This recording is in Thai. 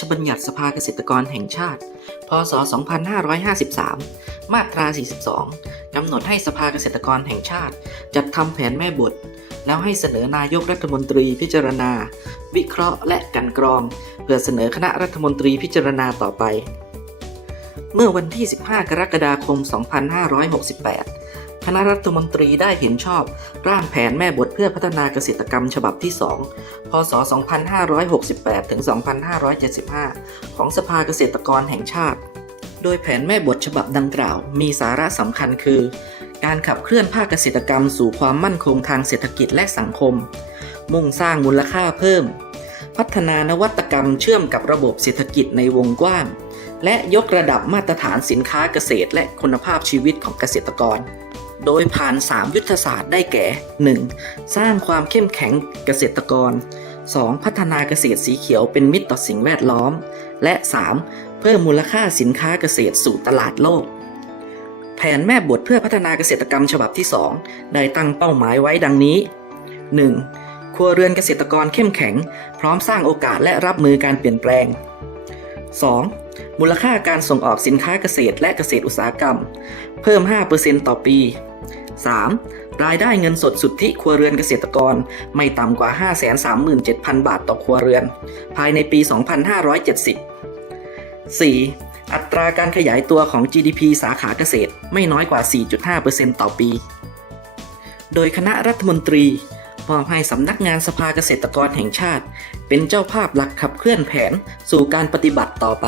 ฉบัญญัติสภาเกษตรกรแห่งชาติ พศ 2553 มาตรา 42 กำหนดให้สภาเกษตรกรแห่งชาติ จัดทำแผนแม่บท แล้วให้เสนอนายกรัฐมนตรีพิจารณา วิเคราะห์และกันกรอง เพื่อเสนอคณะรัฐมนตรีพิจารณาต่อไป เมื่อวันที่ 15 กรกฎาคม 2568 คณะรัฐมนตรีได้เห็นชอบ ร่างแผนแม่บทเพื่อพัฒนาเกษตรกรรมฉบับที่ 2 พศ 2568 ถึง 2575 ของสภาเกษตรกรแห่งชาติ โดยแผนแม่บทฉบับดังกล่าว มีสาระสำคัญคือ การขับเคลื่อนภาคเกษตรกรรมสู่ความมั่นคงทางเศรษฐกิจและสังคม มุ่งสร้างมูลค่าเพิ่ม พัฒนานวัตกรรมเชื่อมกับระบบเศรษฐกิจในวงกว้างและยกระดับมาตรฐานสินค้าเกษตรและคุณภาพชีวิตของเกษตรกร โดยผ่าน 3 ยุทธศาสตร์ได้แก่ 1. สร้างความเข้มแข็งเกษตรกร 2. พัฒนาเกษตรสีเขียวเป็นมิตรต่อสิ่งแวดล้อม และ 3. เพิ่มมูลค่าสินค้าเกษตรสู่ตลาดโลก แผนแม่บทเพื่อพัฒนาเกษตรกรรมฉบับที่ 2 ได้ตั้งเป้าหมายไว้ดังนี้ 1. ครัวเรือนเกษตรกรเข้มแข็ง พร้อมสร้างโอกาสและรับมือการเปลี่ยนแปลง 2. มูลค่าการส่งออกสินค้าเกษตรและเกษตรอุตสาหกรรม เพิ่ม 5%ต่อปี 3. รายได้เงินสดสุทธิครัวเรือนเกษตรกรไม่ต่ำกว่า 537,000 บาทต่อครัวเรือน ภายในปี 2570 4. อัตราการขยายตัวของ GDP สาขาเกษตรไม่น้อยกว่า 4.5%ต่อปี โดยคณะรัฐมนตรีมอบให้สำนักงานสภาเกษตรกรแห่งชาติ เป็นเจ้าภาพหลักขับเคลื่อนแผนสู่การปฏิบัติต่อไป